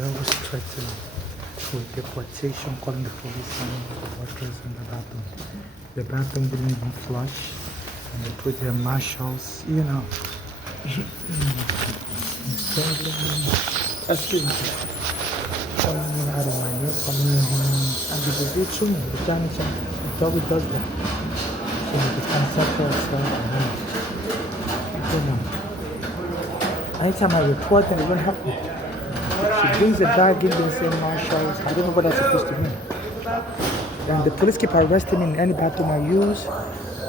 They always threaten with deportation, calling the police on the workers in the bathroom. The bathroom didn't even flush, and they put their marshals, you know. Excuse me. Calling me out of my ear, calling me home. And the victim, the janitor, the always does that. So the concept you know. Anytime I report them, it won't happen. She brings a bag in there saying marshals. I don't know what that's supposed to mean. And the police keep arresting me in any bathroom I use.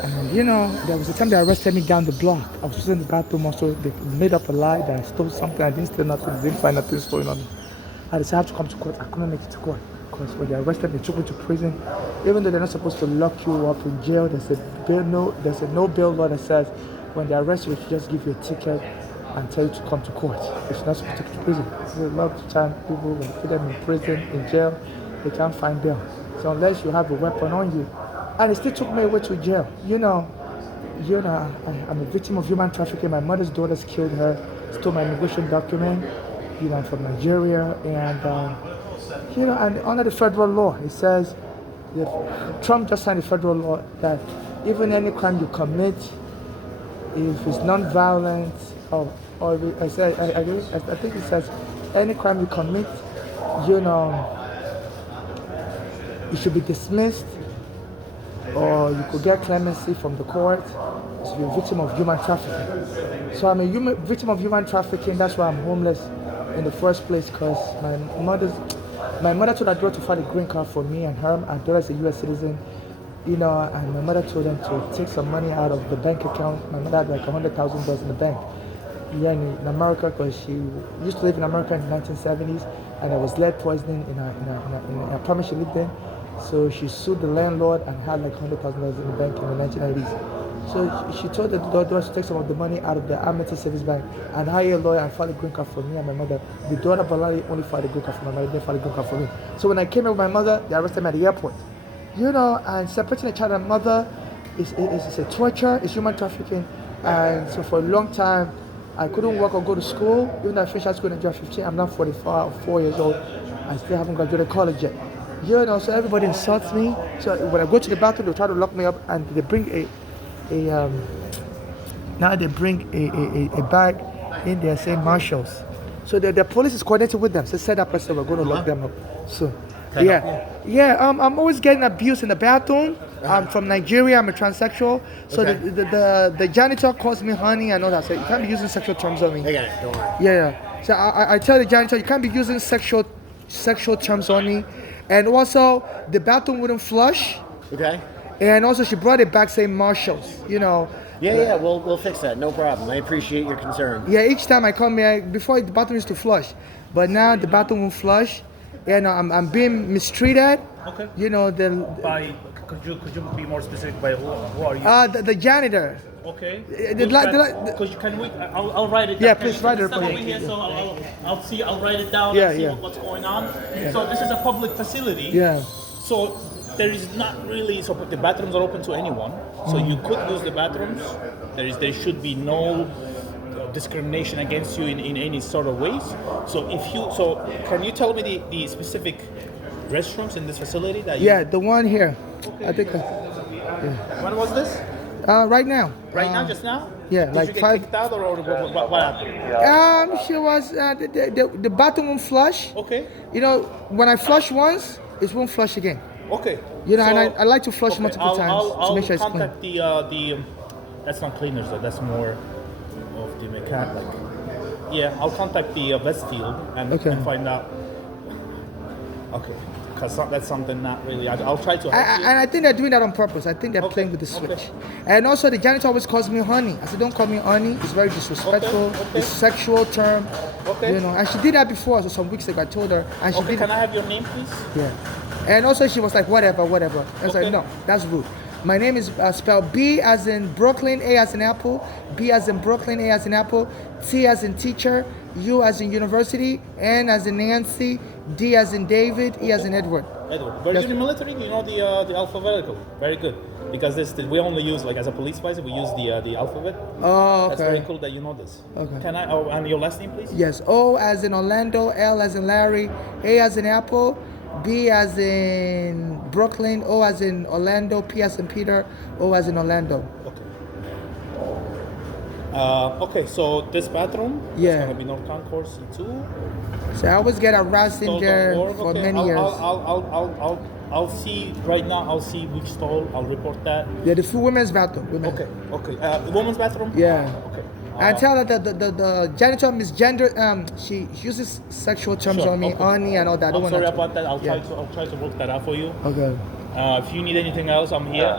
And you know, there was a time they arrested me down the block. I was using the bathroom also. They made up a lie that I stole something. I didn't steal nothing. Didn't find nothing stolen on me. I decided to come to court. I couldn't make it to court. Because when they arrested me, they took me to prison. Even though they're not supposed to lock you up in jail, there's a no bail law that says when they arrest you, they just give you a ticket and tell you to come to court. It's not supposed to take you to prison. So a lot of time people, when they put them in prison, in jail, they can't find bail. So unless you have a weapon on you, and it still took me away to jail. You know, I'm a victim of human trafficking. My mother's daughters killed her, stole my immigration document, you know, from Nigeria, and you know, and under the federal law, it says that Trump just signed a federal law that even any crime you commit, if it's non-violent, or I think it says any crime you commit, you know, it should be dismissed, or you could get clemency from the court to be a victim of human trafficking. So I'm a victim of human trafficking. That's why I'm homeless in the first place, because my mother told her daughter to file a green card for me and her. Her daughter is a U.S. citizen, you know, and my mother told them to take some money out of the bank account. My mother had like $100,000 in the bank. Yeah, in America, because she used to live in America in the 1970s, and there was lead poisoning in her apartment she lived in. So she sued the landlord and had like $100,000 in the bank in the 1990s. So she told the daughter to take some of the money out of the Amity Savings Bank and hire a lawyer and file a green card for me and my mother. The daughter Balali only filed a green card for my mother, didn't file a green card for me. So when I came here with my mother, they arrested me at the airport. You know, and separating a child and mother is a torture, it's human trafficking. And so for a long time, I couldn't work or go to school. Even though I finished high school in Nigeria 15, I'm now 4 years old. I still haven't graduated college yet. You know, so everybody insults me. So when I go to the bathroom, they try to lock me up, and they bring a bag in there saying marshals. So the police is coordinated with them. So said that person we're going to lock them up. So I'm always getting abused in the bathroom. I'm from Nigeria. I'm a transsexual. So the janitor calls me honey and all that. So you can't be using sexual terms on me. I got it. Don't worry. Yeah. So I tell the janitor you can't be using sexual terms on me. And also the bathroom wouldn't flush. Okay. And also she brought it back saying marshals. You know. Yeah. We'll fix that. No problem. I appreciate your concern. Yeah. Each time I come here, before the bathroom used to flush, but now the bathroom won't flush. And I'm being mistreated. Okay. You know Could you be more specific by who are you? the janitor. Okay. I'll write it down. Yeah, please write it Step down. over here, so I'll write it down Yeah, and see yeah. what's going on. So this is a public facility. Yeah. So there is not really, so the bathrooms are open to anyone. So you could use the bathrooms. There should be no discrimination against you in any sort of ways. So can you tell me the specific restrooms in this facility that you... Yeah, the one here. Okay. I think. When was this? Right now. Right now, just now? Yeah, Did like you get 5. kicked out or what happened? She was the bathroom won't flush. Okay. You know, when I flush once, it won't flush again. Okay. You know, and I like to flush multiple times to make sure it's clean. I'll contact the that's not cleaners though. That's more of the mechanic. Yeah, I'll contact the Westfield and find out. Okay. Because that's something not really. I'll try to help you. And I think they're doing that on purpose. I think they're playing with the switch. Okay. And also, the janitor always calls me honey. I said, don't call me honey. It's very disrespectful. Okay. It's a sexual term. Okay. You know, and she did that before. So some weeks ago, I told her. And she did. Can I have your name, please? Yeah. And also, she was like, whatever. I was like, no, that's rude. My name is spelled B as in Brooklyn, A as in apple, B as in Brooklyn, A as in apple, T as in teacher, U as in university, N as in Nancy, D as in David, E as in Edward. Edward, were you in the military? You know the alphabetical. Very good. Because we only use, like, as a police advisor, we use the alphabet. Oh, okay. That's very cool that you know this. Okay. Can I? Oh, and your last name, please. Yes, O as in Orlando, L as in Larry, A as in apple, B as in Brooklyn, O as in Orlando, P as in Peter, O as in Orlando. Okay. Okay. So this bathroom Yeah. is gonna be North Concourse C2. So I always get harassed in Stall there don't work. for Okay, many years. I'll see right now. I'll see which stall. I'll report that. Yeah, the full women's bathroom. Women. Okay. Okay. The woman's bathroom. Yeah. Okay. And tell her that the janitor misgender. She uses sexual terms Sure, on me, okay. honey, and all that. I don't I'm want sorry that to- about that. I'll Yeah. try to work that out for you. Okay. If you need anything else, I'm here.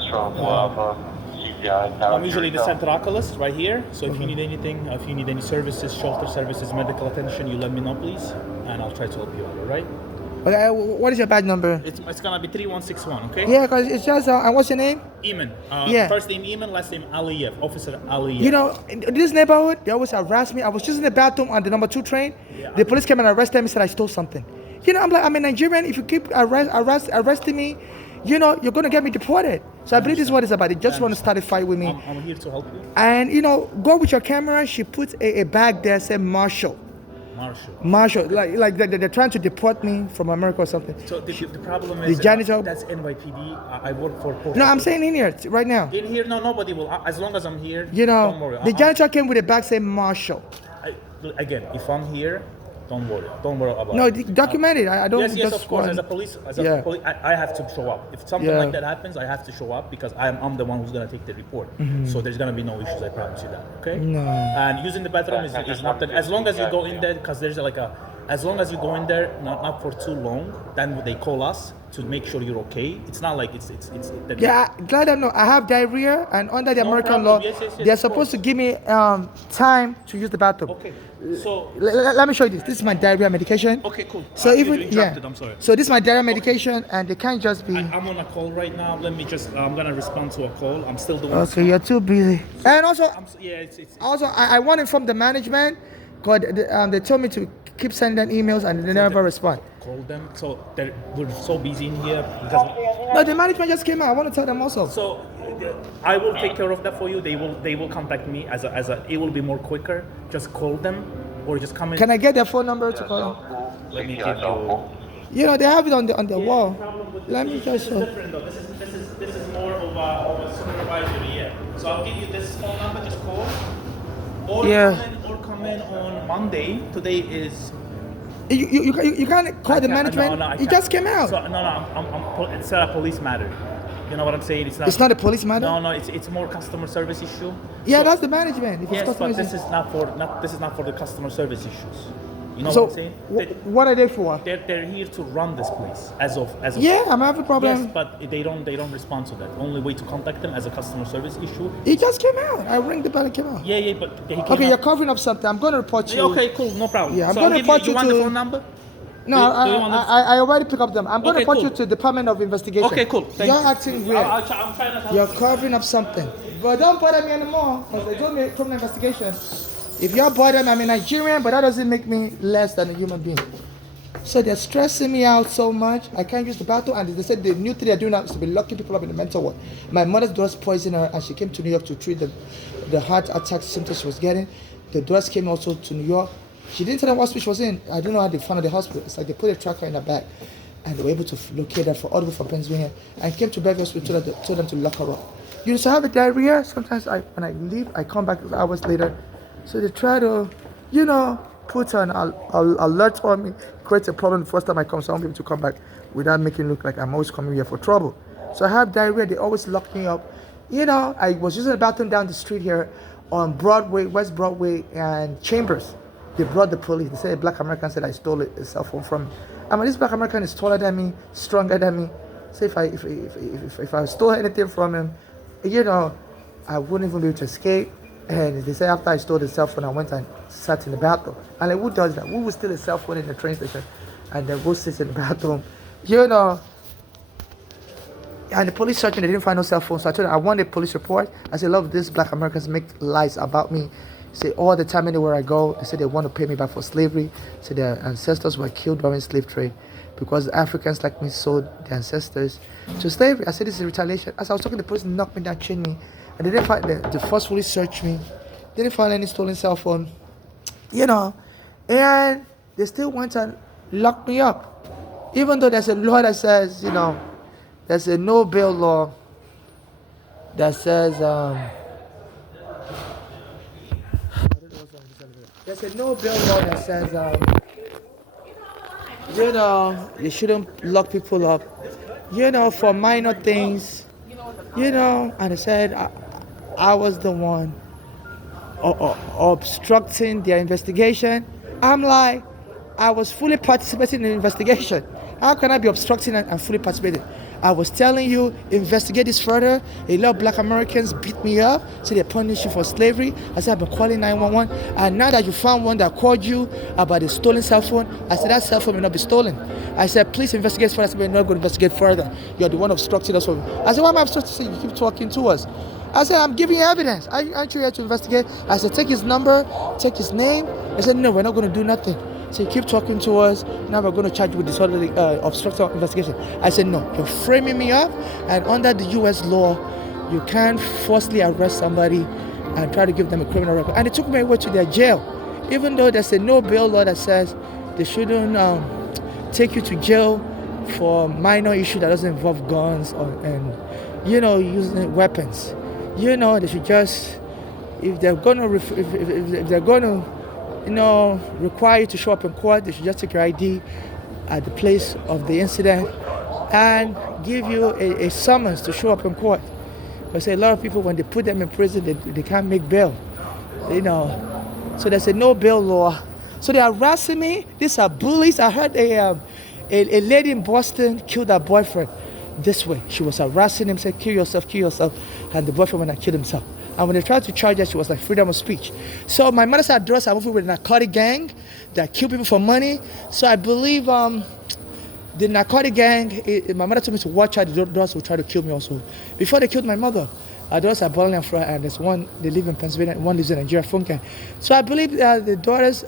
I'm usually the center oculist right here. So if you need anything, if you need any services, shelter services, medical attention, you let me know, please, and I'll try to help you out. All right? Okay. What is your badge number? It's gonna be 3161. Okay? Yeah, cause it's just. And what's your name? Eamon. Yeah. First name Eamon, last name Aliyev. Officer Aliyev. You know, in this neighborhood, they always harass me. I was just in the bathroom on the number 2 train. Yeah. The police came and arrested me and said I stole something. You know, I'm like, I'm a Nigerian. If you keep arresting me, you know, you're going to get me deported. So I believe this is what it's about. They just want to start a fight with me. I'm here to help you. And, you know, go with your camera. She put a bag there, said Marshall. Marshall. Like they're trying to deport me from America or something. So the problem is The janitor. that's NYPD. I work for. No, I'm saying in here right now. In here, no, nobody will. As long as I'm here, You don't worry. know, the janitor came with a bag saying Marshall. Again, if I'm here, don't worry. Don't worry about No, it. document it. I don't Yes, just of course. want- As a police, Yeah. I have to show up. If something Yeah. like that happens, I have to show up because I'm the one who's gonna take the report. So there's gonna be no issues. I promise you that. Okay. No. And using the bathroom is not that. As long as you go in there, because there's like a. As long as you go in there, not for too long, then they call us to make sure you're okay. It's not like it's. Yeah, glad I know. I have diarrhea, and under the No American problem. law, Yes, they're of supposed to course. give me time to use the bathroom. Okay. So. Let me show you this. This is my diarrhea medication. Okay, cool. So You even interrupted, I'm sorry. So this is my diarrhea medication, and they can't just be. I'm on a call right now. Let me just. I'm gonna respond to a call. I'm still doing. Okay, you're too busy. And also, Yeah, it's. also I want to inform the management. God, they told me to keep sending them emails, and they never respond. Call them. So we're so busy in here because. No, the management just came out. I want to tell them also. So I will take care of that for you. They will contact me as a. It will be more quicker. Just call them or just come in. Can I get their phone number to call them? Let me give you. You know, they have it on the wall. Let me This just is show. different though. This is more of a supervisory. Yeah. So I'll give you this phone number. Just call. Or Yeah. come in on Monday. Today is. You can't call the management. No, I It can't. just came out. So, it's not a police matter. You know what I'm saying? It's not a police matter. No, it's more customer service issue. Yeah, So- that's the management. If it's Yes, customer but this service- is not for the customer service issues. You know So what I'm saying? what are they for? They're here to run this place as of. Yeah, I'm having a problem. Yes, but they don't respond to that. Only way to contact them as a customer service issue. It just came out. I rang the bell. It came out. Yeah, but he came Okay, up- you're covering up something. I'm gonna report you. Okay, cool, no problem. Yeah, I'm so gonna I'll give you. report You you want the to- phone number? No, Do you want I already picked up them. I'm gonna Okay, report cool. you to Department of Investigation. Okay, cool. Thank You're you. acting weird. I'm trying to help. You're covering up something. But don't bother me anymore, because they told me criminal investigation. If you're bothering me, I'm a Nigerian, but that doesn't make me less than a human being. So they're stressing me out so much. I can't use the bathroom, and they said the new thing they're doing now is to be locking people up in the mental ward. My mother's drugs poisoned her, and she came to New York to treat the heart attack symptoms she was getting. The drugs came also to New York. She didn't tell them what hospital she was in. I don't know how they found the hospital. It's like they put a tracker in her bag, and they were able to locate her all the way from Pennsylvania. And came to Beverly Hospital, told them to lock her up. You know, so I have a diarrhea. Sometimes when I leave, I come back hours later. So they try to, you know, put an alert on me, create a problem the first time I come, so I won't be able to come back without making it look like I'm always coming here for trouble. So I have diarrhea. They always lock me up. You know, I was using the bathroom down the street here on Broadway, West Broadway, and Chambers. They brought the police. They said a black American said I stole a cell phone from him. I mean, this black American is taller than me, stronger than me. So if I stole anything from him, you know, I wouldn't even be able to escape. And they said after I stole the cell phone, I went and sat in the bathroom. And like, who does that? Who would steal a cell phone in the train station and then go sit in the bathroom? You know, And the police searched me, they didn't find no cell phone. So I told them I want a police report. I said, a lot of these black Americans make lies about me. Say all the time anywhere I go, they say they want to pay me back for slavery. Say their ancestors were killed during slave trade because Africans like me sold their ancestors to slavery. I said this is retaliation. As I was talking, the police knocked me down, chained me, and they didn't find they forcefully searched me. They didn't find any stolen cell phone, and they still want to lock me up, even though there's a law that says, there's a no bail law that says there's a no bail law that says you shouldn't lock people up, for minor things, and they said I was the one obstructing their investigation. I'm like, I was fully participating in the investigation. How can I be obstructing and fully participating? I was telling you, investigate this further. A lot of black Americans beat me up, so they punish you for slavery. I said, I've been calling 911. And now that you found one that called you about a stolen cell phone, I said, that cell phone may not be stolen. I said, please investigate further. I said, we're not going to investigate further. You're the one obstructing us. I said, why am I obstructing? You keep talking to us. I said, I'm giving you evidence. Aren't you here to investigate? I said, take his number, take his name. I said, no, we're not going to do nothing. So you keep talking to us. Now we're going to charge you with disorderly obstruction of investigation. I said, no, you're framing me up. And under the U.S. law, you can't forcibly arrest somebody and try to give them a criminal record. And they took me away to their jail. Even though there's a no bail law that says they shouldn't take you to jail for minor issue that doesn't involve guns and using weapons. They should just, if they're gonna require you to show up in court, they should just take your ID at the place of the incident and give you a summons to show up in court. Because a lot of people, when they put them in prison, they can't make bail. So there's a no bail law. So they're harassing me. These are bullies. I heard a lady in Boston killed her boyfriend this way. She was harassing him, said, kill yourself, and the boyfriend went and killed himself. And when they tried to charge her, she was like, freedom of speech. So my mother's address, I'm moving with a narcotic gang that kill people for money. So I believe the narcotic gang, my mother told me to watch out, the daughters will try to kill me also. Before they killed my mother, our daughters are Bolland and Fry, and there's one, they live in Pennsylvania, one lives in Nigeria, Funke. So I believe the daughters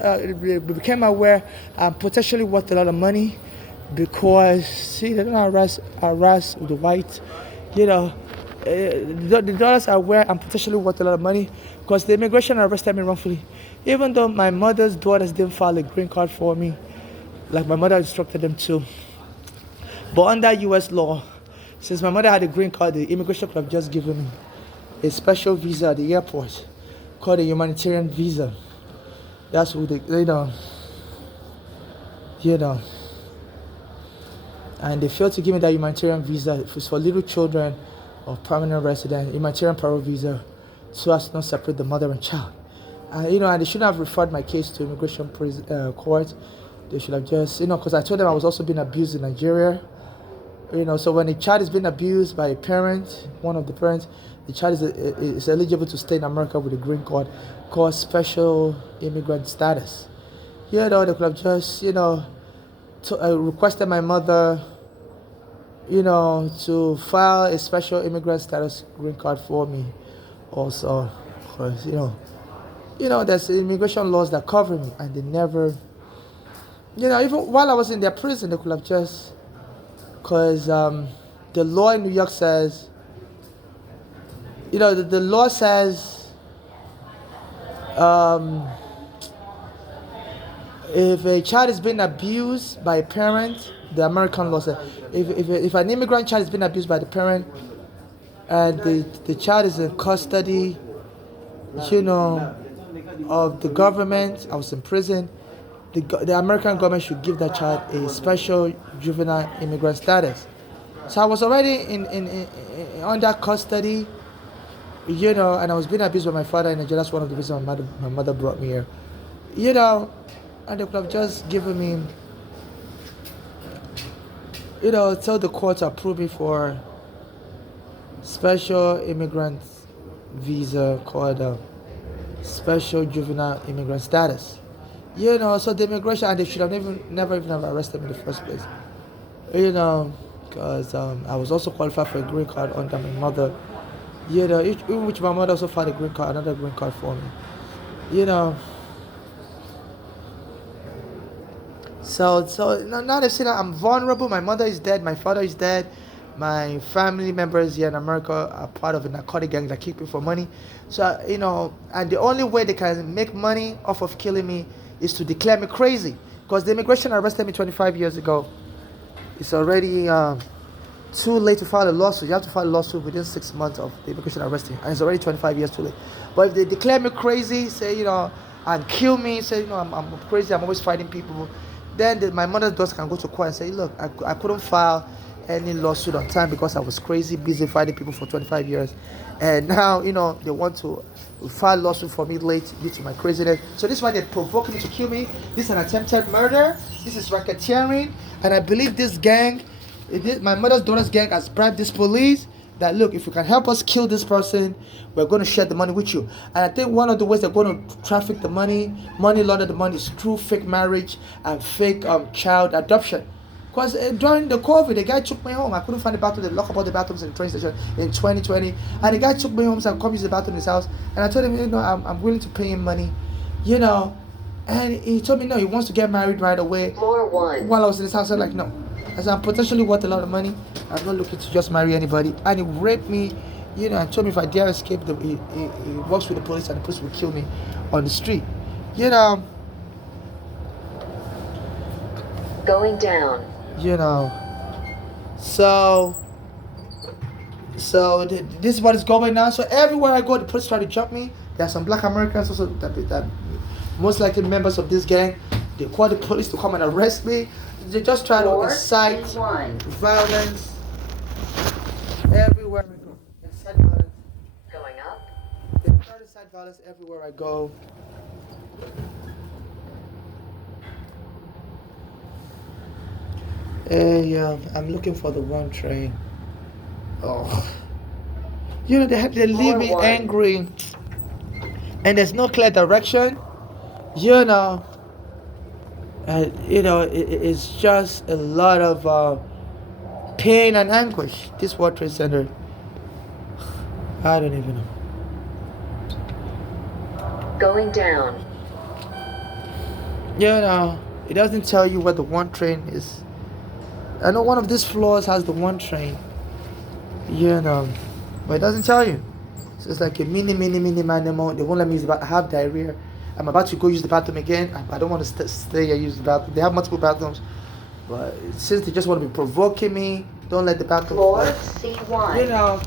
became aware I'm potentially worth a lot of money because, they don't harass the white, the daughters are aware I'm potentially worth a lot of money because the immigration arrested me wrongfully. Even though my mother's daughters didn't file a green card for me, like my mother instructed them to. But under U.S. law, since my mother had a green card, the immigration could have just given me a special visa at the airport called a humanitarian visa. That's what and they failed to give me that humanitarian visa. It was for little children of permanent resident, humanitarian parole visa, so as to not separate the mother and child. And they shouldn't have referred my case to immigration court. They should have just, because I told them I was also being abused in Nigeria. So when a child is being abused by a parent, one of the parents, the child is eligible to stay in America with a green card called special immigrant status. They could have just, requested my mother, to file a special immigrant status green card for me also. Because, there's immigration laws that cover me, and they never, even while I was in their prison, they could have just, because the law in New York says, the law says, if a child is being abused by a parent, the American law says, if an immigrant child is being abused by the parent, and the child is in custody, of the government, I was in prison, the American government should give that child a special juvenile immigrant status. So I was already in under custody, and I was being abused by my father in Nigeria. That's one of the reasons my mother brought me here. And they could have just given me, tell the court to approve me for special immigrant visa called special juvenile immigrant status. So the immigration, and they should have never even have arrested me in the first place. Because because I was also qualified for a green card under my mother. Which my mother also filed a green card, another green card for me. You know. So now they've seen that I'm vulnerable. My mother is dead. My father is dead. My family members here in America are part of a narcotic gang that keep me for money. So and the only way they can make money off of killing me is to declare me crazy. Because the immigration arrested me 25 years ago. It's already too late to file a lawsuit. You have to file a lawsuit within 6 months of the immigration arresting, and it's already 25 years too late. But if they declare me crazy, say and kill me, say I'm crazy, I'm always fighting people, then my mother's daughter can go to court and say, look, I couldn't file any lawsuit on time because I was crazy, busy fighting people for 25 years. And now, they want to file lawsuit for me late due to my craziness. So this is why they're provoking me to kill me. This is an attempted murder. This is racketeering. And I believe this gang, my mother's daughter's gang, has bribed this police that, look, if you can help us kill this person, we're going to share the money with you. And I think one of the ways they're going to traffic the money launder the money, is through fake marriage and fake child adoption. Because during the COVID, the guy took me home. I couldn't find the bathroom. They locked up all the bathrooms in the train station in 2020. And the guy took me home, so I come use the bathroom in his house. And I told him, I'm willing to pay him money, And he told me, no, he wants to get married right away. Floor 1. While I was in his house, I was like, no. I said, I'm potentially worth a lot of money. I'm not looking to just marry anybody. And he raped me, and told me if I dare escape, he works with the police and the police will kill me on the street. Going down. So this is what is going on. So everywhere I go, the police try to jump me. There are some black Americans also that most likely members of this gang. They call the police to come and arrest me. They just try to incite violence everywhere I go. Incite violence. Going up. They try to incite violence everywhere I go. Hey, I'm looking for the one train. Oh, they leave me angry, and there's no clear direction. It's just a lot of pain and anguish. This World Trade Center, I don't even know. Going down. It doesn't tell you where the one train is. I know one of these floors has the one train, but it doesn't tell you. So it's like a mini minimum. They won't let me use the bathroom. I have diarrhea. I'm about to go use the bathroom again. I don't want to stay here use the bathroom. They have multiple bathrooms, but since they just want to be provoking me, don't let the bathroom. Floor C1.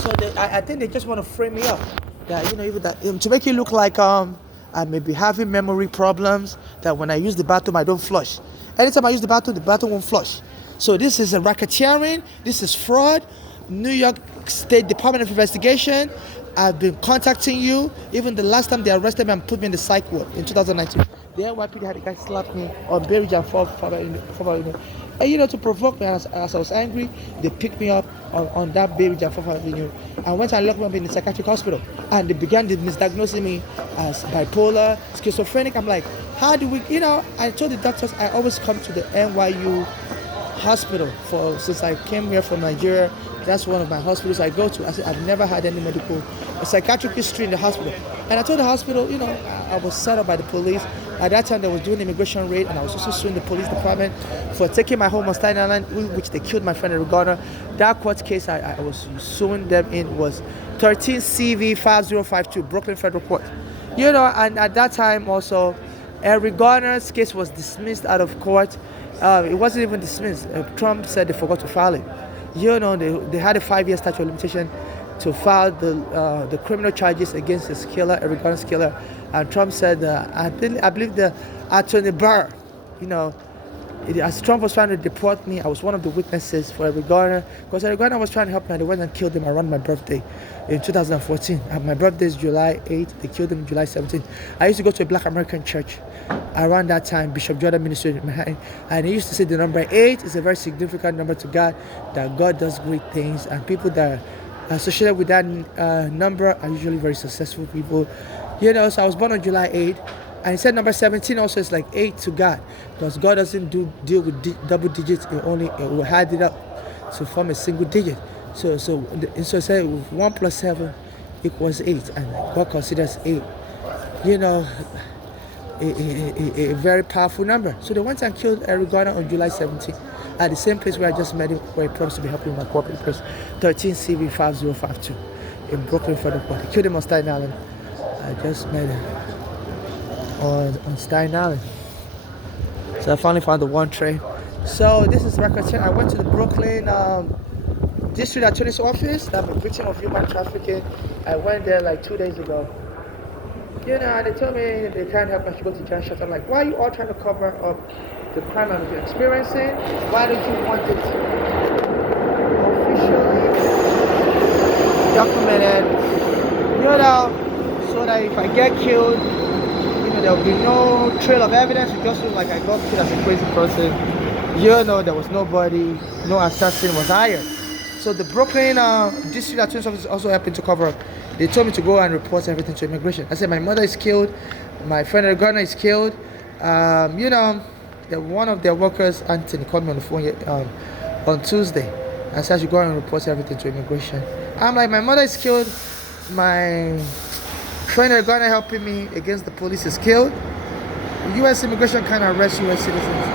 So I think they just want to frame me up. That even that to make it look like I may be having memory problems. That when I use the bathroom, I don't flush. Anytime I use the bathroom won't flush. So this is a racketeering. This is fraud. New York State Department of Investigation. I've been contacting you. Even the last time they arrested me and put me in the psych ward in 2019. The NYPD had a guy slap me on Berridge and Fowler. And to provoke me, as I was angry, they picked me up on that Berridge and Fowler Avenue. I went and locked me up in the psychiatric hospital. And they began misdiagnosing me as bipolar, schizophrenic. I'm like, how do we, I told the doctors I always come to the NYU hospital since I came here from Nigeria. That's one of my hospitals I go to. I said, I've never had any psychiatric history in the hospital. And I told the hospital, I was set up by the police. At that time, they was doing immigration raid, and I was also suing the police department for taking my home on Staten Island, which they killed my friend Eric Garner. That court case I was suing them in was 13 CV 5052, Brooklyn Federal Court. And at that time also, Eric Garner's case was dismissed out of court. It wasn't even dismissed. Trump said they forgot to file it. They had a 5-year statute of limitation to file the criminal charges against his killer, Eric Garner's killer. And Trump said, I believe the attorney Barr, as Trump was trying to deport me, I was one of the witnesses for Eric Garner. Because Eric Garner was trying to help me, and they went and killed him around my birthday in 2014. My birthday is July 8th. They killed him July 17th. I used to go to a Black American church around that time, Bishop Jordan Ministry in Manhattan, and he used to say the number 8 is a very significant number to God, that God does great things, and people that are associated with that number are usually very successful people. So I was born on July 8th, And he said number 17 also is like 8 to God, because God doesn't deal with double digits. It will add it up to form a single digit. So it said 1 plus 7 equals 8, and God considers 8, you know, a very powerful number. So they went and killed Eric Garner on July 17th at the same place where I just met him, where he promised to be helping my corporate place, 13 CV 5052 in Brooklyn, Federal Court. They killed him on Staten Island. I just met him on Staten Island. So I finally found the one train. So this is record check. I went to the Brooklyn District Attorney's Office. I'm a victim of human trafficking. I went there like 2 days ago. You know, and they told me they can't help me. I should go to John Shut. I'm like, why are you all trying to cover up the crime I'm experiencing? Why don't you want it officially documented? You know, so that if I get killed, you know, there'll be no trail of evidence. It just looks like I got killed as a crazy person. You know, there was nobody, no assassin was hired. So the Brooklyn District Attorney's Office also happened to cover up. They told me to go and report everything to immigration. I said, my mother is killed, my friend Eric Garner is killed. You know, one of their workers, Anthony, called me on the phone on Tuesday and said I should go and report everything to immigration. I'm like, my mother is killed, my friend Eric Garner helping me against the police is killed. U.S. immigration can't arrest U.S. citizens.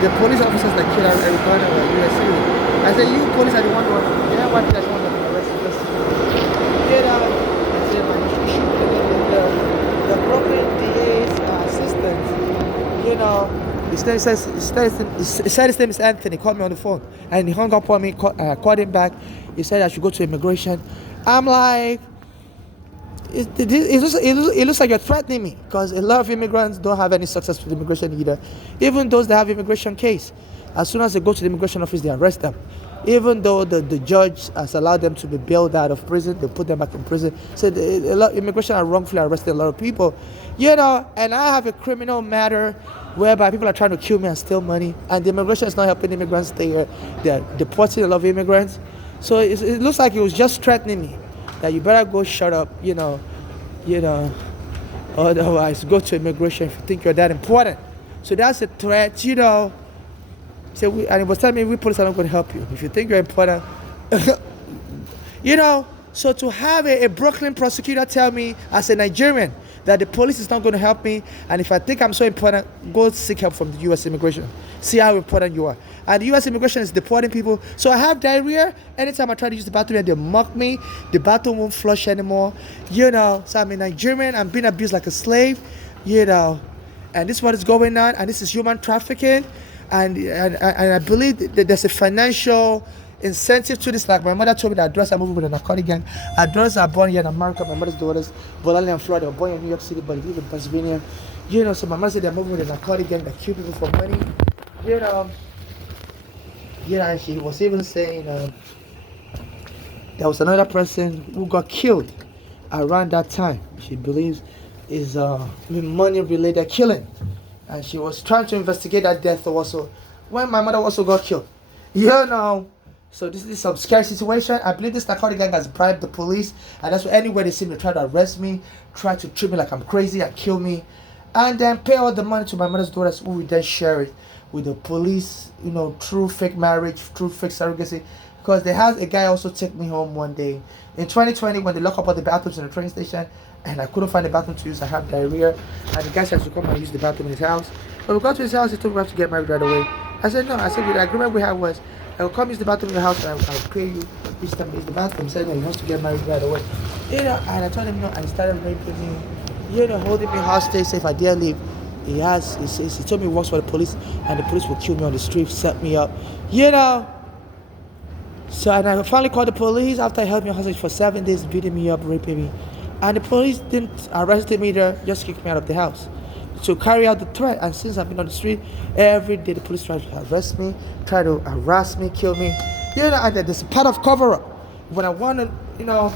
The police officers that killed Eric Garner were U.S. citizens. I said, you police are the one who are the one that arrested us. You know, the Brooklyn DA's assistant, you know, he said his name is Anthony. Called me on the phone and he hung up on me. Called him back. He said I should go to immigration. I'm like, it looks like you're threatening me, because a lot of immigrants don't have any success with immigration either. Even those that have immigration case, as soon as they go to the immigration office, they arrest them. Even though the judge has allowed them to be bailed out of prison, they put them back in prison. So a lot immigration are wrongfully arresting a lot of people, you know. And I have a criminal matter whereby people are trying to kill me and steal money, and the immigration is not helping immigrants stay here. They're deporting a lot of immigrants. So it looks like it was just threatening me that you better go shut up, you know. Otherwise, go to immigration if you think you're that important. So that's a threat, you know. So and it was telling me, we police are not going to help you. If you think you're important, you know. So to have a Brooklyn prosecutor tell me as a Nigerian that the police is not going to help me, and if I think I'm so important, go seek help from the U.S. immigration. See how important you are. And the U.S. immigration is deporting people. So I have diarrhea. Anytime I try to use the bathroom and they mock me, the bathroom won't flush anymore. You know, so I'm a Nigerian. I'm being abused like a slave, you know. And this is what is going on. And this is human trafficking. And I believe that there's a financial incentive to this. Like my mother told me that daughters are moving with a narcotic gang. Our daughters are born here in America. My mother's daughters, Bolali and Florida, were born in New York City, but they live in Pennsylvania. You know, so my mother said they're moving with a narcotic gang that kill people for money. You know, and she was even saying there was another person who got killed around that time. She believes is money-related killing. And she was trying to investigate that death also when my mother also got killed. You know, so this is some scary situation. I believe this narcotic gang has bribed the police, and that's why anywhere they see me, try to arrest me, try to treat me like I'm crazy and kill me, and then pay all the money to my mother's daughters, who will then share it with the police, you know, through fake marriage, through fake surrogacy. Because they had a guy also take me home one day in 2020 when they lock up all the bathrooms in the train station, and I couldn't find the bathroom to use. I had diarrhea, and the guy said to come and use the bathroom in his house. When we got to his house, he told me we have to get married right away. I said no. I said the agreement we had was I will come use the bathroom in your house, and I'll pay you each time I use the bathroom. He said no, he wants to get married right away. You know, and I told him no, and he started raping me, you know, holding me hostage. Say if I dare leave, he told me he works for the police, and the police will kill me on the street, set me up, you know. So, and I finally called the police after I held me hostage for 7 days, beating me up, raping me. And the police didn't arrest me either, just kicked me out of the house to carry out the threat. And since I've been on the street, every day the police try to arrest me, try to harass me, kill me. You know, and there's a part of cover-up. When I want to, you know,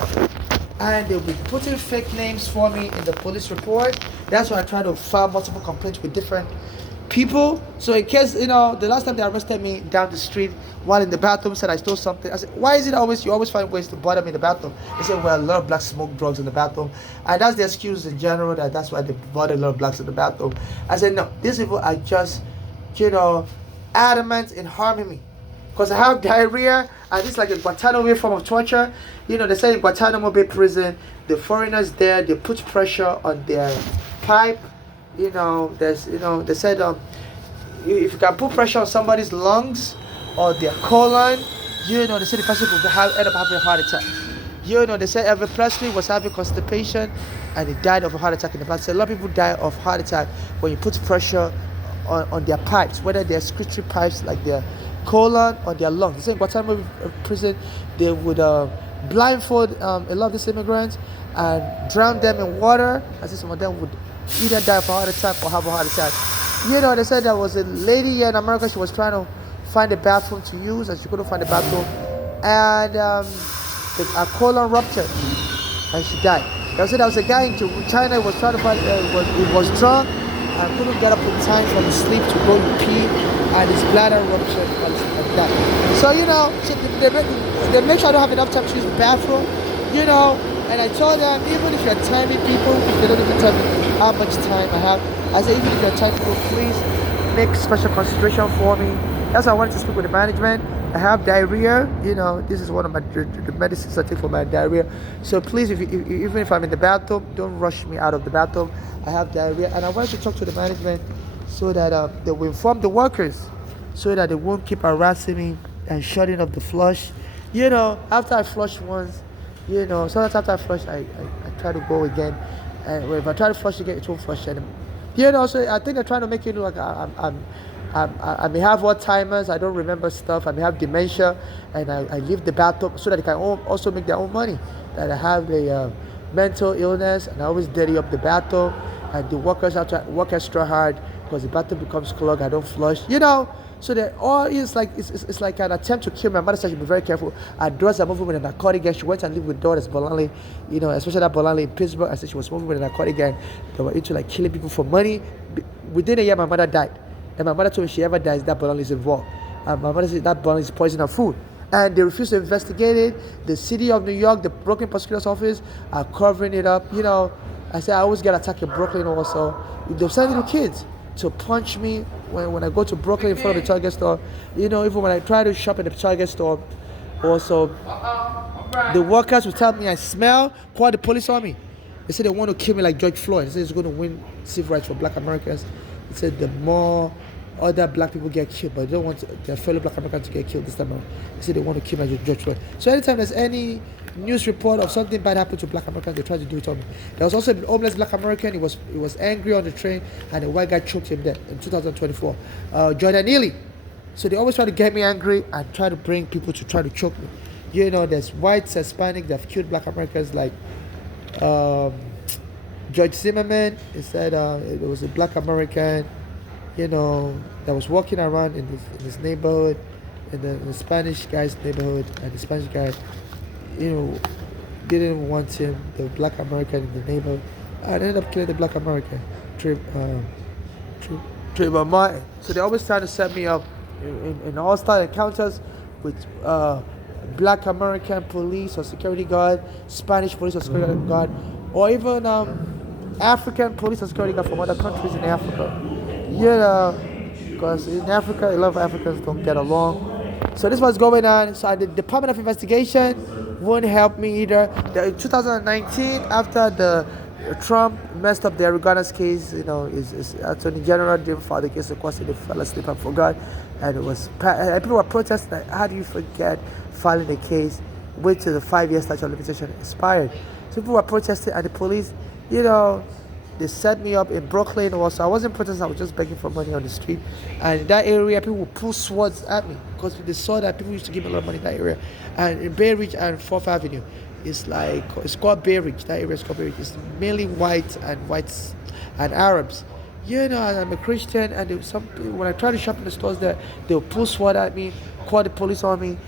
and they'll be putting fake names for me in the police report. That's why I try to file multiple complaints with different people. So in case, the last time they arrested me down the street while in the bathroom, said I stole something. I said, why is it you always find ways to bother me in the bathroom? They said, well, a lot of blacks smoke drugs in the bathroom. And that's the excuse in general, that's why they bother a lot of blacks in the bathroom. I said, no, these people are just, adamant in harming me. Because I have diarrhea, and it's like a Guantanamo Bay form of torture. They say in Guantanamo Bay prison, the foreigners there, they put pressure on their pipe. They said, if you can put pressure on somebody's lungs or their colon, they say the person could end up having a heart attack. They said Elvis Presley was having constipation and he died of a heart attack in the past. So a lot of people die of heart attack when you put pressure on their pipes, whether they're excretory pipes like their colon or their lungs. They say in Guantanamo prison, they would blindfold a lot of these immigrants and drown them in water. I think some of them would either die of a heart attack or have a heart attack. They said there was a lady here in America, she was trying to find a bathroom to use and she couldn't find a bathroom. And her colon ruptured and she died. They said there was a guy in China who was trying to find, he was drunk and couldn't get up in time from his sleep to go to pee and his bladder ruptured like that. So, they make sure I don't have enough time to use the bathroom, and I told them, even if you're timing people, if they don't even tell me how much time I have, I said, even if you're timing people, please make special consideration for me. That's why I wanted to speak with the management. I have diarrhea, this is one of the medicines I take for my diarrhea. So please, even if I'm in the bathroom, don't rush me out of the bathroom. I have diarrhea, and I wanted to talk to the management so that they will inform the workers so that they won't keep harassing me and shutting up the flush. After I flush once, sometimes after I flush, I try to go again. And if I try to flush again, it won't flush anymore. So I think they're trying to make it look like I may have Alzheimer's, I don't remember stuff, I may have dementia, and I leave the bathroom so that they can also make their own money. That I have a mental illness, and I always dirty up the bathroom, and the workers have to work extra hard because the bathroom becomes clogged, I don't flush, So that all is like it's like an attempt to kill me. My mother said she'd be very careful. Her daughters are moving with a narcotic gang. She went and lived with daughters, Bolanley, especially that Bolanley in Pittsburgh. I said she was moving with a narcotic gang. They were into like killing people for money. Within a year, my mother died. And my mother told me if she ever dies, that Bolanley is involved. And my mother said that Bolanley is poisoning her food. And they refused to investigate it. The city of New York, the Brooklyn prosecutor's office are covering it up. I said I always get attacked in Brooklyn also. They've sent little kids to punch me when I go to Brooklyn in front of the Target store. Even when I try to shop at the Target store, also the workers will tell me I smell, call the police on me. They say they want to kill me like George Floyd. They say it's going to win civil rights for black Americans. They said the more other black people get killed, but they don't want their fellow black Americans to get killed this time around. They say they want to kill me like George Floyd. So anytime there's any news report of something bad happened to black Americans, they try to do it on me. There was also a homeless black American. He was angry on the train, and a white guy choked him dead in 2024. Jordan Neely. So they always try to get me angry and try to bring people to try to choke me. There's whites, Hispanic that have killed black Americans like George Zimmerman. He said there was a black American, that was walking around in this neighborhood, in the Spanish guy's neighborhood, and the Spanish guy, didn't want him, the black American in the neighborhood, and ended up killing the black American, Trayvon Martin. So they always try to set me up in hostile encounters with black American police or security guard, Spanish police or security guard, or even African police or security guard from other countries in Africa. Because in Africa, a lot of Africans don't get along. So this was going on. So the Department of Investigation wouldn't help me either. In 2019, after the Trump messed up the Arizona case, his Attorney General didn't file the case. Of course, they fell asleep and forgot. And and people were protesting, like, how do you forget filing the case? Wait till the 5-year statute of limitation expired. So people were protesting, and the police, they set me up in Brooklyn also. I wasn't protesting, I was just begging for money on the street. And in that area, people would pull swords at me because they saw that people used to give me a lot of money in that area. And in Bay Ridge and 4th Avenue, it's called Bay Ridge. That area is called Bay Ridge. It's mainly whites and Arabs. And I'm a Christian, and when I try to shop in the stores there, they'll pull sword at me, call the police on me,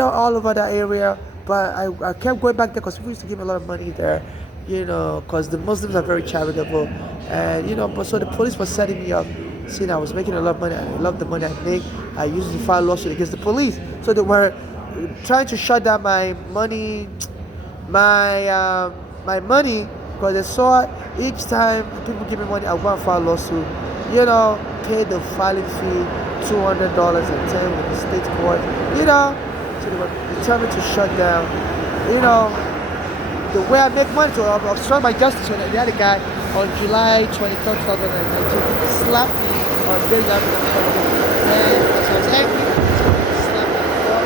all over that area. But I kept going back there because people used to give me a lot of money there. Because the Muslims are very charitable, and but so the police was setting me up seeing I was making a lot of money, I love the money I make. I used to file lawsuit against the police. So they were trying to shut down my money, my money, because they saw each time people give me money, I want to file lawsuit. Pay the filing fee, $200 and 10 with the state court. So they were determined to shut down. The way I make money to obstruct my justice. When the other guy on July 23rd, 2019 slapped me on very African American, and as I was angry, he slapped me before.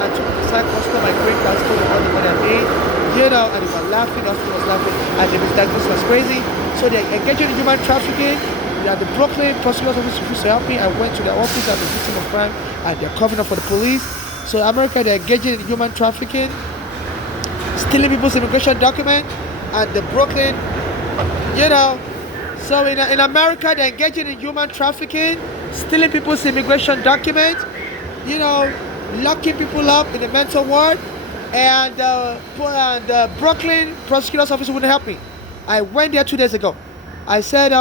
I took the side Costco, my green card, stole all the money I made. And they were laughing, everyone was laughing, and the misdiagnosis was crazy. So they engaged in human trafficking. The Brooklyn prosecutor's office refused to help me. I went to their office as a victim of crime, and they're covering up for the police. So America, they're engaging in human trafficking, stealing people's immigration documents, and the Brooklyn, So in America, they're engaging in human trafficking, stealing people's immigration documents, locking people up in the mental ward, and the Brooklyn prosecutor's office wouldn't help me. I went there 2 days ago. I said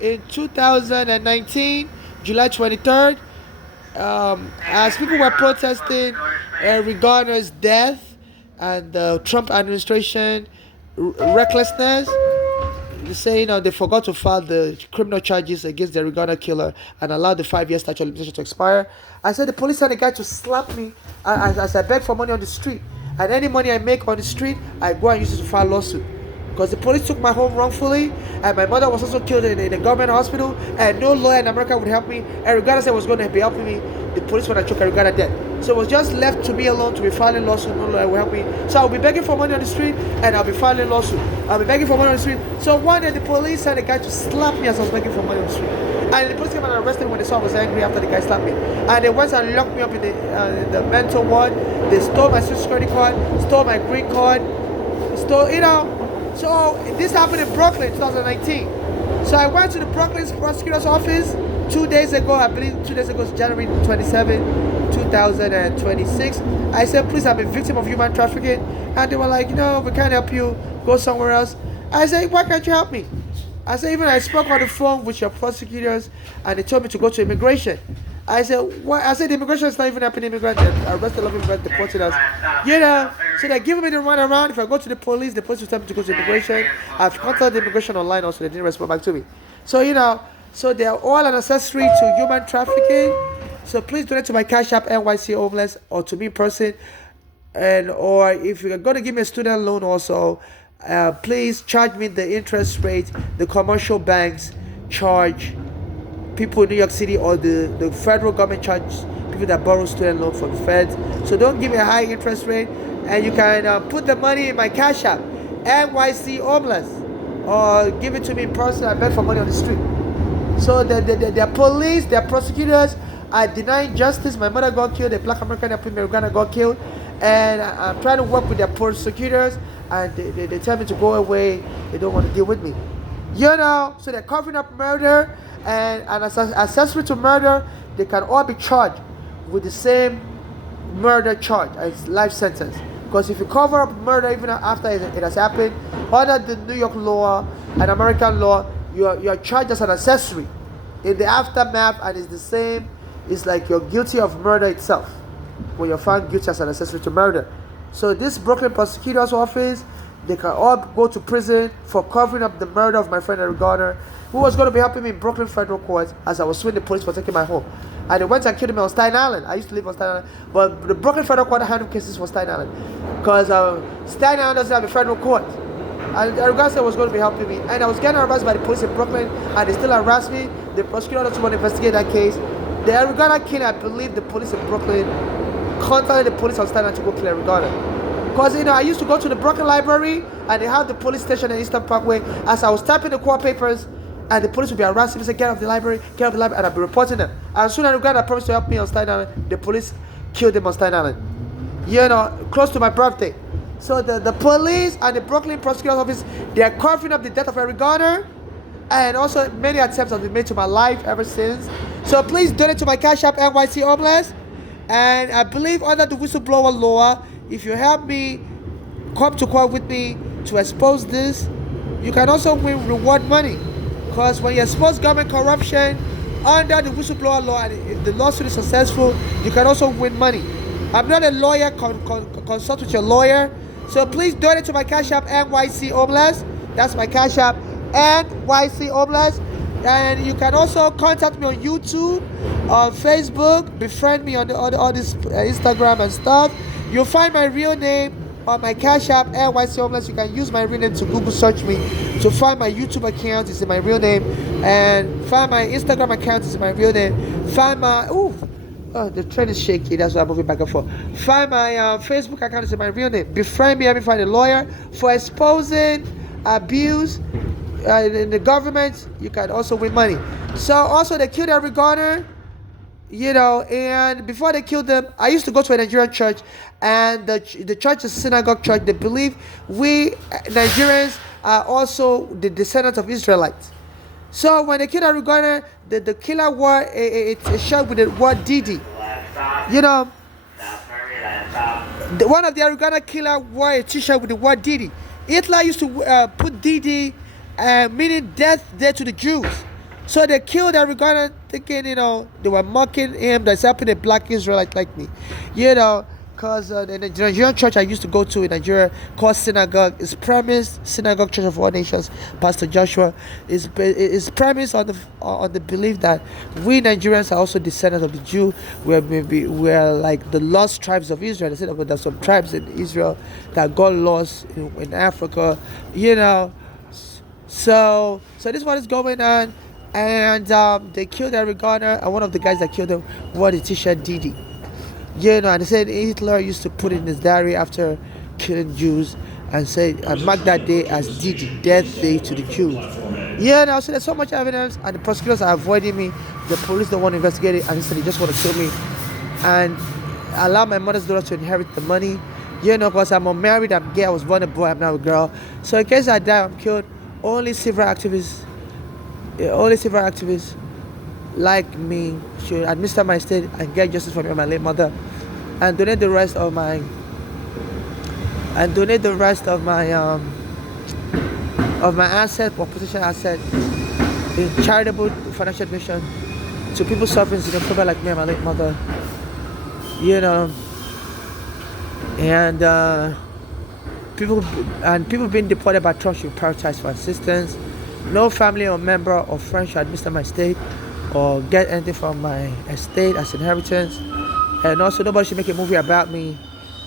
in 2019, July 23rd, as people were protesting Eric Garner's death and the Trump administration recklessness, saying they forgot to file the criminal charges against the Eric Garner killer and allowed the 5-year statute of limitation to expire. I said the police sent a guy to slap me as I beg for money on the street. And any money I make on the street, I go and use it to file a lawsuit. Because the police took my home wrongfully, and my mother was also killed in a government hospital, and no lawyer in America would help me. Eric Garner said was going to be helping me. The police when I took Eric Garner dead. So it was just left to me alone to be filing lawsuit. No lawyer will help me. So I'll be begging for money on the street, and I'll be filing lawsuit. I'll be begging for money on the street. So one day the police sent a guy to slap me as I was begging for money on the street. And the police came and arrested me when they saw I was angry after the guy slapped me. And they went and locked me up in the mental ward. They stole my social security card, stole my green card, stole, So this happened in Brooklyn, 2019. So I went to the Brooklyn prosecutor's office 2 days ago. I believe 2 days ago, January 27, 2026. I said, please, I'm a victim of human trafficking. And they were like, we can't help you. Go somewhere else. I said, why can't you help me? I said, even I spoke on the phone with your prosecutors, and they told me to go to immigration. I said, why? I said, the immigration is not even happening. Immigrant, they arrested a lot of immigrants, deported us. So they're giving me the run around. If I go to the police will tell me to go to immigration. I've contacted the immigration online also. They didn't respond back to me. So, so they are all an accessory to human trafficking. So please donate to my Cash App, NYC Homeless, or to me in person. Or if you're going to give me a student loan also, please charge me the interest rate the commercial banks charge people in New York City, or the federal government charges people that borrow student loan from the feds. So don't give me a high interest rate, and you can put the money in my Cash App, NYC Homeless, or give it to me in person. I beg for money on the street. So the police, the prosecutors are denying justice. My mother got killed, a black American American got killed, and I'm trying to work with their prosecutors, and they tell me to go away. They don't want to deal with me. So they're covering up murder, and as accessory to murder, they can all be charged with the same murder charge as life sentence. Because if you cover up murder even after it has happened, under the New York law and American law, you are charged as an accessory in the aftermath, and it's the same. It's like you're guilty of murder itself when you're found guilty as an accessory to murder. So this Brooklyn prosecutor's office, they can all go to prison for covering up the murder of my friend Eric Garner, who was going to be helping me in Brooklyn federal court as I was suing the police for taking my home. And they went and killed me on Staten Island. I used to live on Staten Island, but the Brooklyn federal court handled cases for Staten Island, because Staten Island doesn't have a federal court. And Eric Garner was going to be helping me, and I was getting harassed by the police in Brooklyn, and they still harassed me. The prosecutor doesn't want to investigate that case. The Eric Garner killing, I believe the police in Brooklyn contacted the police on Staten Island to go kill Eric Garner. Because I used to go to the Brooklyn Library, and they have the police station in Eastern Parkway. As I was typing the court papers, and the police would be harassing me, say, get off the library, and I'd be reporting them. And soon Eric Garner promised to help me on Staten Island. The police killed him on Staten Island. Close to my birthday. So the police and the Brooklyn prosecutor's office, they are covering up the death of Eric Garner, and also many attempts have been made to my life ever since. So please donate to my Cash App, NYC Homeless. And I believe under the whistleblower law, if you help me come to court with me to expose this, you can also win reward money. Because when you expose government corruption under the whistleblower law and if the lawsuit is successful, you can also win money. I'm not a lawyer, consult with your lawyer. So please donate to my Cash App, NYC Homeless. That's my Cash App, NYC Homeless. And you can also contact me on YouTube, on Facebook, befriend me on all this Instagram and stuff. You'll find my real name on my Cash App, NYC Homeless. You can use my real name to Google search me to find my YouTube account. It's in my real name, and find my Instagram account. It's in my real name. Find my the train is shaky. That's why I'm moving back and forth. Find my Facebook account. It's in my real name. Befriend me. Help me find a lawyer for exposing abuse in the government. You can also win money. So also they killed Eric Garner. You know, and before they killed them, I used to go to a Nigerian church, and the church is a synagogue church. They believe we Nigerians are also the descendants of Israelites. So when they killed Eric Garner, the killer wore a shirt with the word Didi. You know, one of the Eric Garner killer wore a t-shirt with the word Didi. Hitler used to put Didi, meaning death there to the Jews. So they killed Eric Garner thinking, you know, they were mocking him, that's helping a black Israelite like me. You know, because the Nigerian church I used to go to in Nigeria called Synagogue is premised, Synagogue Church of All Nations, Pastor Joshua, is premised on the belief that we Nigerians are also descendants of the Jew. We're like the lost tribes of Israel. They said that there's some tribes in Israel that got lost in Africa, you know. So this is what is going on. And they killed Eric Garner, and one of the guys that killed him wore the t-shirt Didi. You know, and they said Hitler used to put in his diary after killing Jews and say, and mark that day as Didi, death day to the Jews. Yeah, now so there's so much evidence, and the prosecutors are avoiding me. The police don't want to investigate it, and they said they just want to kill me and allow my mother's daughter to inherit the money. You know, because I'm unmarried, I'm gay, I was born a boy, I'm now a girl. So in case I die, I'm killed. Only civil activists like me should administer my estate and get justice for me and my late mother, and donate the rest of my asset or potential asset in charitable financial admission to people suffering xenophobia like me and my late mother. You know, and people being deported by Trump should prioritize for assistance. No family or member or friend should administer my estate or get anything from my estate as inheritance. And also, nobody should make a movie about me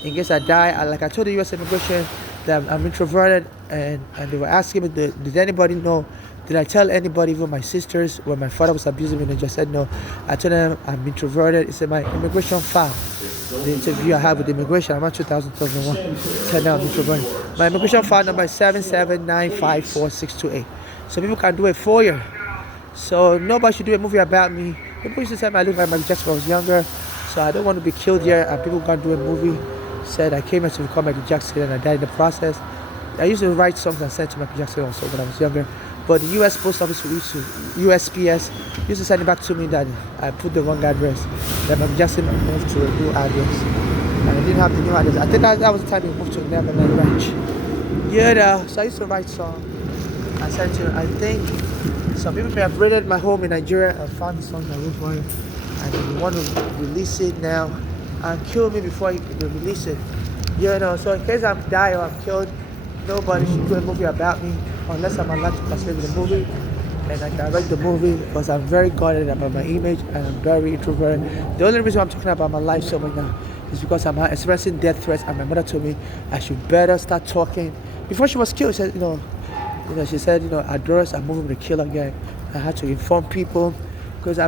in case I die. Like I told the U.S. Immigration that I'm introverted, and they were asking me, did anybody know? Did I tell anybody, even my sisters, when my father was abusing me? And they just said no. I told them I'm introverted. It's in my immigration file. The interview I had with immigration, I'm at 2001. Said now I'm introverted. My immigration file number is 779544628. So people can do it for you. So nobody should do a movie about me. People used to tell me I look like Michael Jackson when I was younger. So I don't want to be killed here, and people can do a movie. Said I came here to become Michael Jackson and I died in the process. I used to write songs and send to Michael Jackson also when I was younger. But the US Post Office USPS used to send it back to me that I put the wrong address. That Michael Jackson moved to a new address. And I didn't have the new address. I think that was the time he moved to Neverland Ranch. Yeah, so I used to write songs. I said to I think some people may have raided my home in Nigeria and found the song I wrote for him, and they want to release it now and kill me before they release it. You know, so in case I'm die or I'm killed, nobody should do a movie about me unless I'm allowed to participate in the movie and I direct the movie, because I'm very guarded about my image and I'm very introverted. The only reason I'm talking about my life so much now is because I'm experiencing death threats, and my mother told me I should better start talking. Before she was killed, she said, she said, Adoris, I'm moving to kill again. I had to inform people because I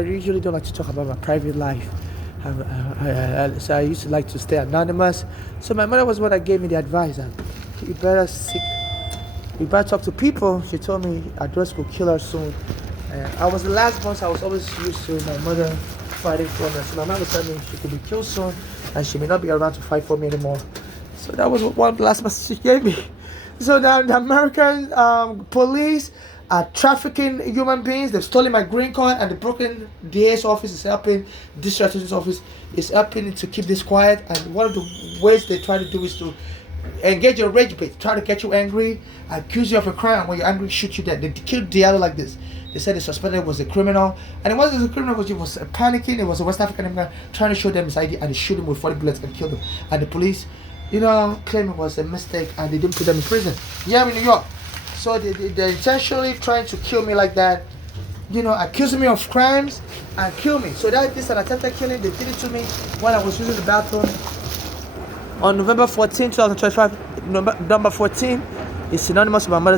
usually don't like to talk about my private life. So I used to like to stay anonymous. So my mother was one that gave me the advice that you better talk to people. She told me Adoris could kill her soon. I was the last one, so I was always used to my mother fighting for me. So my mother told me she could be killed soon and she may not be around to fight for me anymore. So that was one of the last messages she gave me. So now the American police are trafficking human beings. They've stolen my green card, and the broken DA's office is helping, district attorney's office is helping to keep this quiet. And one of the ways they try to do is to engage a rage bait, try to get you angry, accuse you of a crime. When you're angry, shoot you dead. They killed Diallo like this. They said the suspected was a criminal, and it wasn't a criminal because he was panicking. It was a West African immigrant trying to show them his ID, and they shoot him with 40 bullets and killed him. And the police, claim it was a mistake, and they didn't put them in prison. Yeah, I'm in New York. So they're intentionally trying to kill me like that, accusing me of crimes and kill me. So this an attempted killing. They did it to me when I was using the bathroom on November 14, 2025. Number 14 is synonymous with my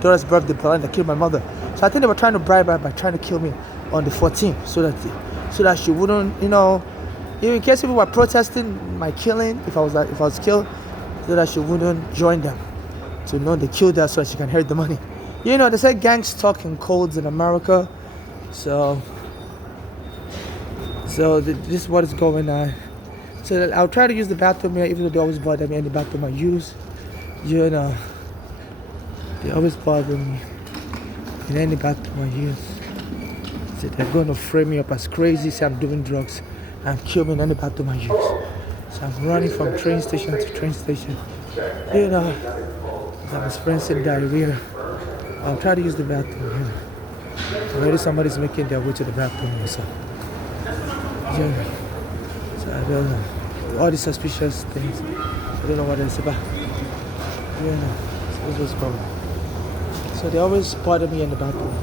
daughter's birthday, but they killed my mother. So I think they were trying to bribe her by trying to kill me on the 14th, so that she wouldn't, in case people were protesting my killing, if I was killed, so that she wouldn't join them. To know they killed her so that she can inherit the money. They say gangs talk in codes in America, so this is what is going on. So I'll try to use the bathroom here, even though they always bother me in the bathroom I use. They always bother me in any bathroom I use. So they're going to frame me up as crazy, say I'm doing drugs, and kill me in any bathroom I use. So I'm running from train station to train station. I'm experiencing diarrhea. I'll try to use the bathroom here. Already somebody's making their way to the bathroom. So I don't know. All these suspicious things. I don't know what it's about. So this was problem. So they always bother me in the bathroom.